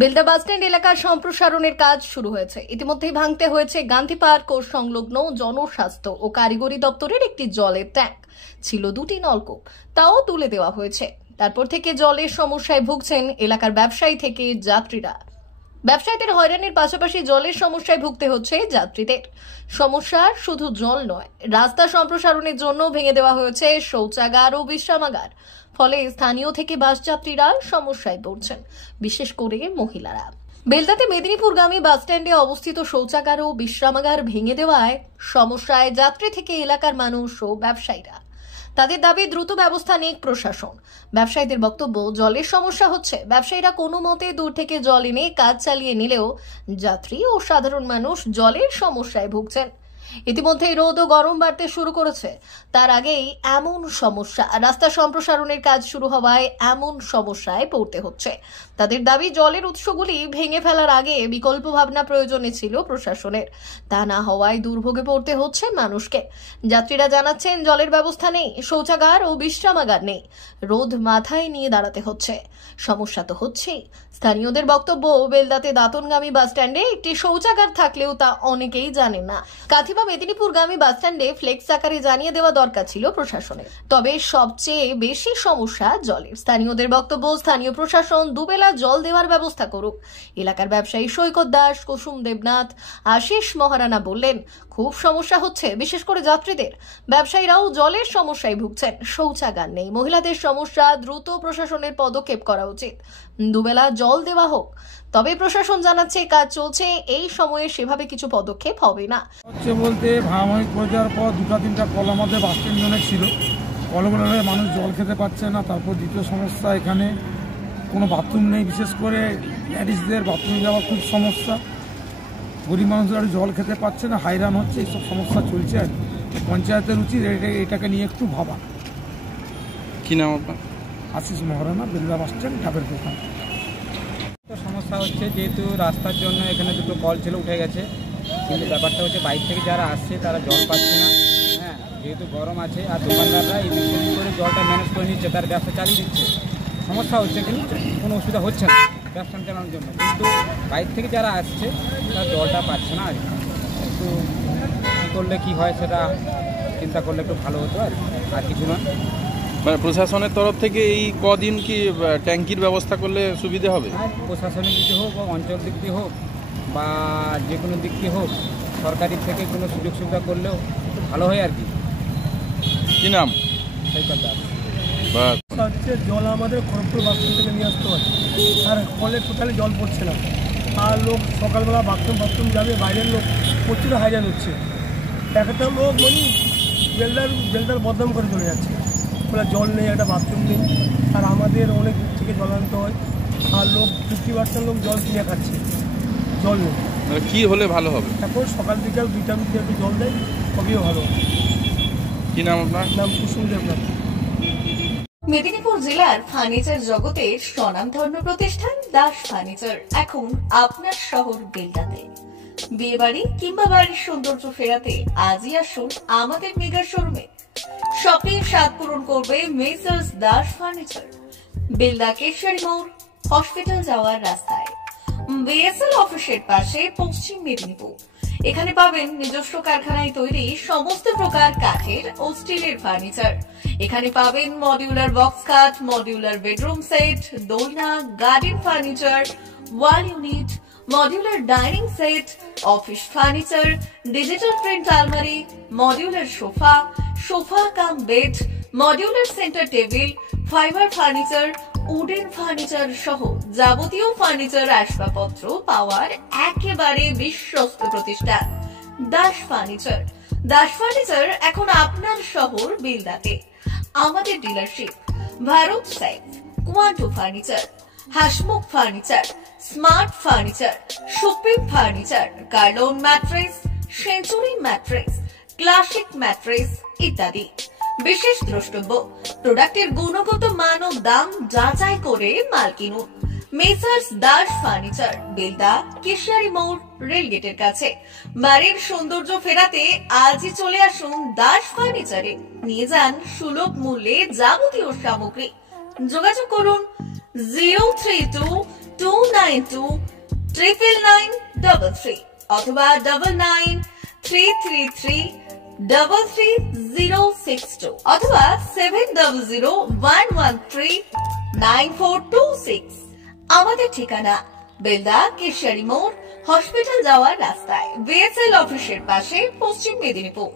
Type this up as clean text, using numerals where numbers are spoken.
Belda bus stand এলাকার সম্প্রসারণের কাজ শুরু হয়েছে। ইতিমধ্যেই ভাঙতে হয়েছে গান্ধী পার্ক ও সংলগ্ন জনস্বাস্থ্য ও কারিগরি দপ্তরের একটি জলের ট্যাঙ্ক। ছিল 2টি নলকূপ, তাও তুলে দেওয়া হয়েছে। তারপর থেকে জলের সমস্যায় ভুগছেন এলাকার ব্যবসায়ী থেকে যাত্রীরা। ব্যবসায়ীদের হয়রানির পাশাপাশি জলের সমস্যায় ভুগতে হচ্ছে যাত্রীদের। সমস্যা শুধু জল নয়, রাস্তা সম্প্রসারণের জন্য ভেঙে দেওয়া হয়েছে শৌচাগার ও বিশ্রামাগার। ফলে স্থানীয় থেকে বাস যাত্রীরা সমস্যায় পড়ছেন, বিশেষ করে মহিলারা। বেলদাতে মেদিনীপুরগামী বাসস্ট্যান্ডে অবস্থিত শৌচাগার ও বিশ্রামাগার ভেঙে দেওয়ায় সমস্যায় যাত্রী থেকে এলাকার মানুষ ও ব্যবসায়ীরা। তাদের দাবি দ্রুত ব্যবস্থা নিক প্রশাসন। ব্যবসায়ীদের বক্তব্য, জলের সমস্যা হচ্ছে, ব্যবসায়ীরা কোনো মতে দূর থেকে জল এনে কাজ চালিয়ে নিলেও যাত্রী ও সাধারণ মানুষ জলের সমস্যায় ভুগছেন। ইতিমধ্যেই রোদ ও গরম বাড়তে শুরু করেছে। তার আগেই এমন সমস্যা, রাস্তা সম্প্রসারণের কাজ শুরু হওয়ায় এমন সমস্যায় পড়তে হচ্ছে। তাদের দাবি, জলের উৎসগুলি ভেঙে ফেলার আগে বিকল্প ভাবনা প্রয়োজনে ছিল প্রশাসনের। তা না হওয়ায় দুর্ভোগে পড়তে হচ্ছে মানুষকে। যাত্রীরা জানাচ্ছেন, জলের ব্যবস্থা নেই, শৌচাগার ও বিশ্রামাগার নেই, রোদ মাথায় নিয়ে দাঁড়াতে হচ্ছে। সমস্যা তো হচ্ছেই। স্থানীয়দের বক্তব্য, বেলদাতে দাঁতনগামী বাসস্ট্যান্ডে একটি শৌচাগার থাকলেও তা অনেকেই জানেন না। কাথিবা মেদিনীপুরগামী বাসস্ট্যান্ডে ফ্লেক্স আকারে জানিয়ে দেওয়া দরকার ছিল প্রশাসনের। তবে সবচেয়ে বেশি সমস্যা জলের। স্থানীয়দের বক্তব্য, স্থানীয় প্রশাসন দুবেলা জল দেওয়ার ব্যবস্থা করুক। এলাকার ব্যবসায়ী সৈকত দাস, কুসুম দেবনাথ, আশিস মহারানা বললেন, খুব সমস্যা হচ্ছে, বিশেষ করে যাত্রীদের। ব্যবসায়ীরাও জলের সমস্যায় ভুগছেন, শৌচাগার নেই। মহিলাদের সমস্যা, দ্রুত প্রশাসনের পদক্ষেপ করা উচিত, দুবেলা জল দেওয়া হোক। তবে প্রশাসন জানাচ্ছে, কাজ চলছে, এই সময়ে সেভাবে কিছু পদক্ষেপ হবে না। বলতে ভাঙাভাঙি করে যাওয়ার পর 2-3টা কল আমাদের বাসস্ট্যান্ড জোনে ছিল, কলগুলো মানুষ জল খেতে পারছে না। তারপর দ্বিতীয় সমস্যা, এখানে কোনো বাথরুম নেই, বিশেষ করে লেডিসদের বাথরুমে যাওয়ার খুব সমস্যা। গরিব মানুষরা জল খেতে পারছে না, হাইরান হচ্ছে, এইসব সমস্যা চলছে। আর পঞ্চায়েতের উচিত এটাকে নিয়ে একটু ভাবা। কি নাম আপনার? আশিস মহারানা, বেলদা বাসস্ট্যান্ড, ডাবের দোকান। সমস্যা হচ্ছে, যেহেতু রাস্তার জন্য এখানে 2টো কল ছিল, উঠে গেছে, কিন্তু ব্যাপারটা হচ্ছে বাইরে থেকে যারা আসছে তারা জল পাচ্ছে না। হ্যাঁ, যেহেতু গরম আছে, আর দোকানদাররা এই বিষয় করে জলটা ম্যানেজ করে নিচ্ছে, তার ব্যবসা চালিয়ে দিচ্ছে। সমস্যা হচ্ছে, কিন্তু কোনো অসুবিধা হচ্ছে না ব্যবসা চালানোর জন্য। কিন্তু বাইরে থেকে যারা আসছে তারা জলটা পাচ্ছে না। একটু কী করলে কী হয় সেটা চিন্তা করলে একটু ভালো হতো, আর কিছু না। মানে প্রশাসনের তরফ থেকে এই কদিন কি ট্যাঙ্কির ব্যবস্থা করলে সুবিধা হবে? প্রশাসনিক দিক দিয়ে হোক বা অঞ্চল দিক দিয়ে হোক বা যে কোনো দিক দিয়ে হোক, সরকারি থেকে কোনো সুযোগ সুবিধা করলেও একটু ভালো হয় আর কি। কি নাম? সৈকত দাস। হচ্ছে জল আমাদের খড়গপুর বাথরুম থেকে নিয়ে আসতে হয়, আর কলে টোটালি জল পড়ছে না। আর লোক সকালবেলা বাথরুম যাবে, বাইরের লোক প্রচুর হাইরান হচ্ছে। একটা লোক বেলদার বদনাম করে চলে যাচ্ছে, বলে জল নেই, একটা বাথরুম নেই। আর আমাদের অনেক দূর থেকে জল আনতে হয়, আর লোক 50% লোক জল কিনে খাচ্ছে, জল নেই। কি হলে ভালো হবে? এখন সকাল বিকাল 2টা মিনিট একটু জল দেয়, খুবই ভালো। কি নাম আপনার? নাম কুসুম দেবনাথ। মেদিনীপুর জেলার ফার্নিচার জগতের স্বনামধন্য প্রতিষ্ঠান দাস ফার্নিচার এখন আপনার শহর বেলদাতে। বিয়ে বাড়ি কিংবা বাড়ির সৌন্দর্য ফেরাতে আজই আসুন আমাদের মেগা শোরুমে। শপিং স্বাদ পূরণ করবে মেসার্স দাস ফার্নিচার, বেলদা কেশারি মোড়, হসপিটাল যাওয়ার রাস্তায়, বিএসএল অফিসের পাশে, পশ্চিম মেদিনীপুর। এখানে পাবেন নিজস্ব কারখানায় তৈরি সমস্ত প্রকার কাঠের ও স্টিলের ফার্নিচার। এখানে পাবেন modular box cut, modular bedroom set, দোলনা, garden furniture, wall unit, modular dining set, office furniture, digital print আলমারি, modular sofa cum bed, modular centre table, fibre furniture, wooden furniture সহ যাবতীয় ফার্নিচার আসবাবপত্র পাওয়ার একেবারে বিশ্বস্ত প্রতিষ্ঠান দাস ফার্নিচার। দাস ফার্নিচার এখন আপনার শহর বেলদাতে। আমাদের dealership Bharat side, Quanto furniture, Hasmukh furniture, smart furniture, supreme furniture, Kurlon mattress, century mattress, classic mattress ইত্যাদি। বিশেষ দ্রষ্টব্য, প্রোডাক্টের গুণগত মান ও দাম যাচাই করে মাল কিনুন। মেসার্স দাস ফার্নিচার, বেলদা কেশারি মোড়, রেলগেটের কাছে। বাড়ির সৌন্দর্য ফেরাতে আজই চলে আসুন দাস ফার্নিচারে, নিয়ে যান সুলভ মূল্যে যাবতীয় সামগ্রী। যোগাযোগ করুন 032 99299933 অথবা 9933333062 অথবা 7001139426। আমাদের ঠিকানা বেলদা কেশিয়ারি মোড়, হসপিটাল যাওয়ার রাস্তায়, বিএসএল অফিসের পাশে, পশ্চিম মেদিনীপুর।